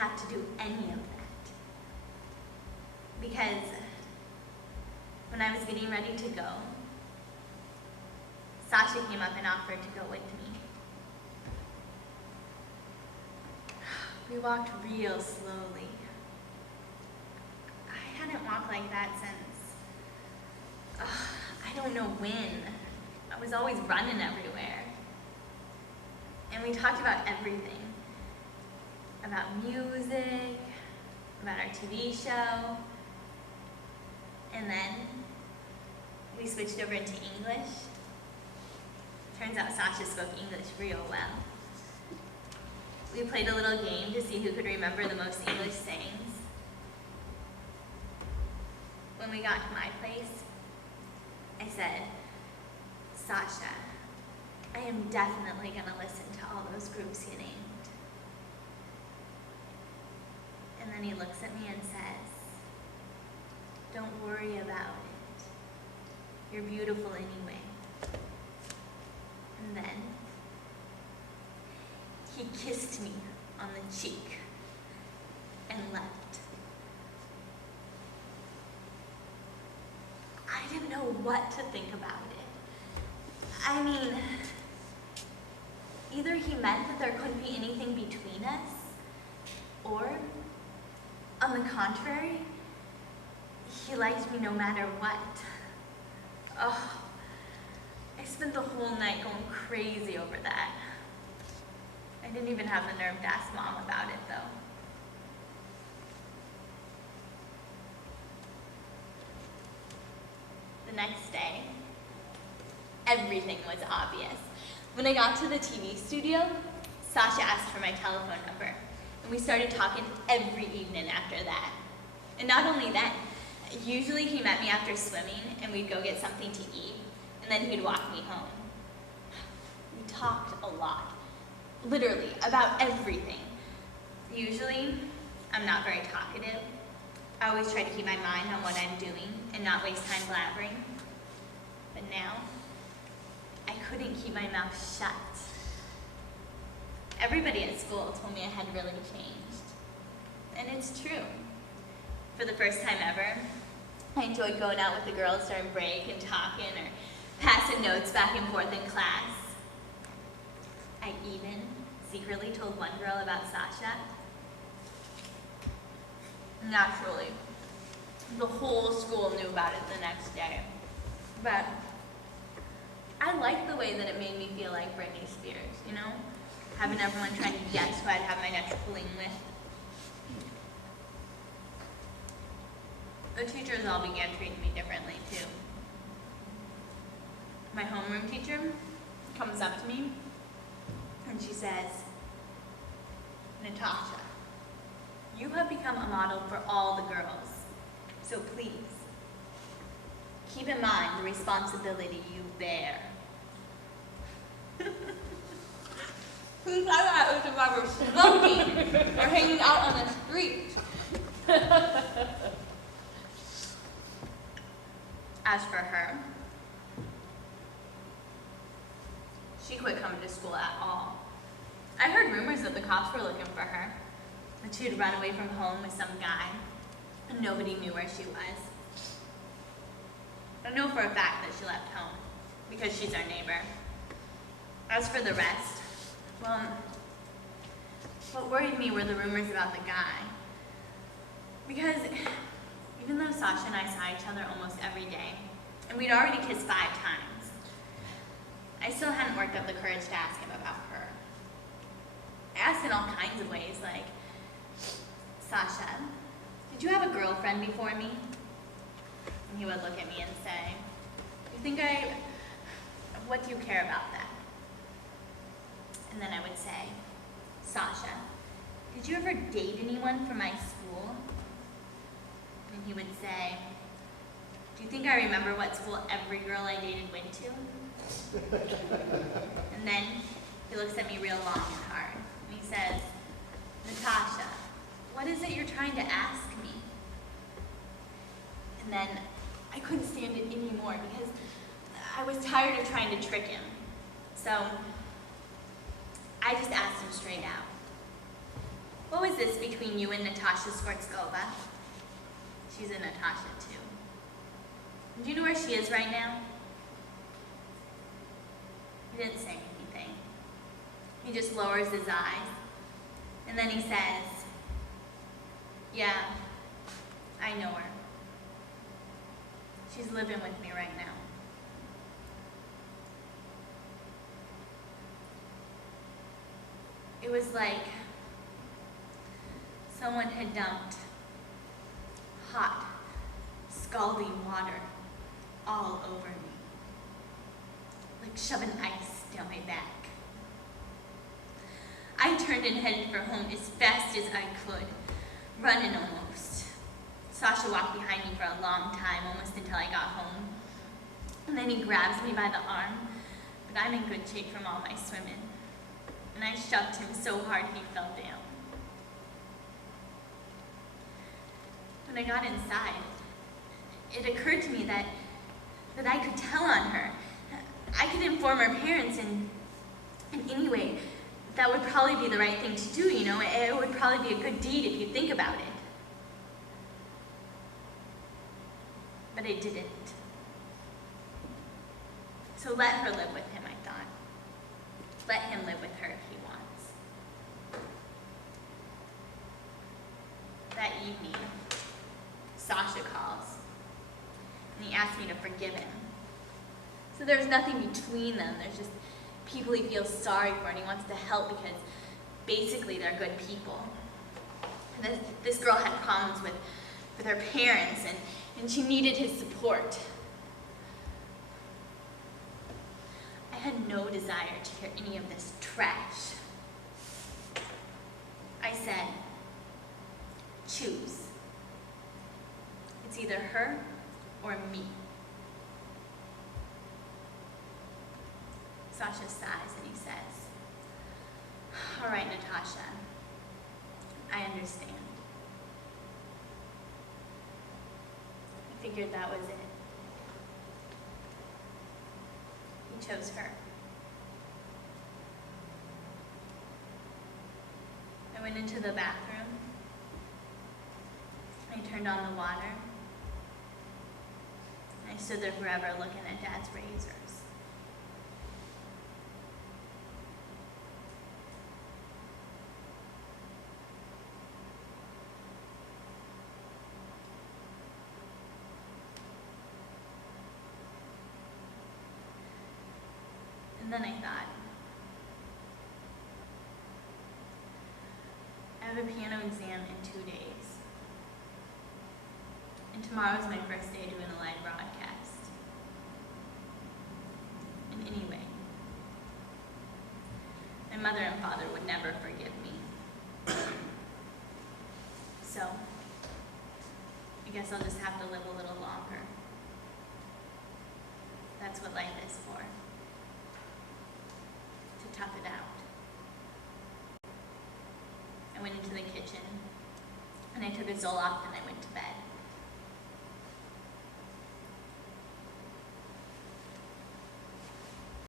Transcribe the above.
have to do any of that. Because when I was getting ready to go, Sasha came up and offered to go with me. We walked real slowly. I hadn't walked like that since, I don't know when. I was always running everywhere. And we talked about everything. About music, about our TV show, and then we switched over into English. Turns out Sasha spoke English real well. We played a little game to see who could remember the most English sayings. When we got to my place, I said, Sasha, I am definitely gonna listen to all those groups you named. And then he looks at me and says, don't worry about it. You're beautiful anyway. And then he kissed me on the cheek and left. I didn't know what to think about it. I mean, either he meant that there couldn't be anything between us, or, on the contrary, he liked me no matter what. Oh, I spent the whole night going crazy over that. I didn't even have the nerve to ask Mom about it, though. The next day, everything was obvious. When I got to the TV studio, Sasha asked for my telephone number, and we started talking every evening after that. And not only then, usually he met me after swimming, and we'd go get something to eat, and then he'd walk me home. We talked a lot, literally, about everything. Usually, I'm not very talkative. I always try to keep my mind on what I'm doing and not waste time blabbering. But now, I couldn't keep my mouth shut. Everybody at school told me I had really changed. And it's true. For the first time ever, I enjoyed going out with the girls during break and talking or passing notes back and forth in class. I even secretly told one girl about Sasha. Naturally, the whole school knew about it the next day. But I liked the way that it made me feel like Britney Spears, you know? Having everyone trying to guess who I'd have my next fling with. The teachers all began treating me differently, too. My homeroom teacher comes up to me and she says, Natasha, you have become a model for all the girls, so please, keep in mind the responsibility you bear. Who thought I was if I were smoking or hanging out on the street? As for her, she quit coming to school at all. I heard rumors that the cops were looking for her, that she had run away from home with some guy, and nobody knew where she was. I know for a fact that she left home, because she's our neighbor. As for the rest, well, what worried me were the rumors about the guy. Because even though Sasha and I saw each other almost every day, and we'd already kissed 5 times, I still hadn't worked up the courage to ask him about her. I asked in all kinds of ways, like, Sasha, did you have a girlfriend before me? And he would look at me and say, what do you care about that? And then I would say, Sasha, did you ever date anyone from my school? And he would say, do you think I remember what school every girl I dated went to? And then he looks at me real long and hard, and he says, Natasha, what is it you're trying to ask me? And then I couldn't stand it anymore because I was tired of trying to trick him. So I just asked him straight out. What was this between you and Natasha Skvortskova? She's a Natasha, too. Do you know where she is right now? He didn't say anything. He just lowers his eyes. And then he says, yeah, I know her. She's living with me right now. It was like someone had dumped hot, scalding water all over me, like shoving ice down my back. I turned and headed for home as fast as I could, running almost. Sasha walked behind me for a long time, almost until I got home. And then he grabs me by the arm, but I'm in good shape from all my swimming. And I shoved him so hard he fell down. When I got inside, it occurred to me that I could tell on her. I could inform her parents, and anyway, that would probably be the right thing to do, you know. It would probably be a good deed if you think about it. But I didn't. So let her live with him, I thought. Let him live with her if he wants. That evening, Sasha calls, and he asks me to forgive him. So there's nothing between them. There's just people he feels sorry for, and he wants to help because basically they're good people. And this girl had problems with her parents, and she needed his support. I had no desire to hear any of this trash. I said, choose. It's either her or me. Sasha sighs and he says, all right, Natasha, I understand. I figured that was it. He chose her. I went into the bathroom. I turned on the water. I stood there forever looking at Dad's razors. And then I thought, I have a piano exam in 2 days. And tomorrow's my first day doing a live broadcast. And anyway, my mother and father would never forgive me. So, I guess I'll just have to live a little longer. That's what life is for. To tough it out. I went into the kitchen, and I took a Zoloft and I went to bed.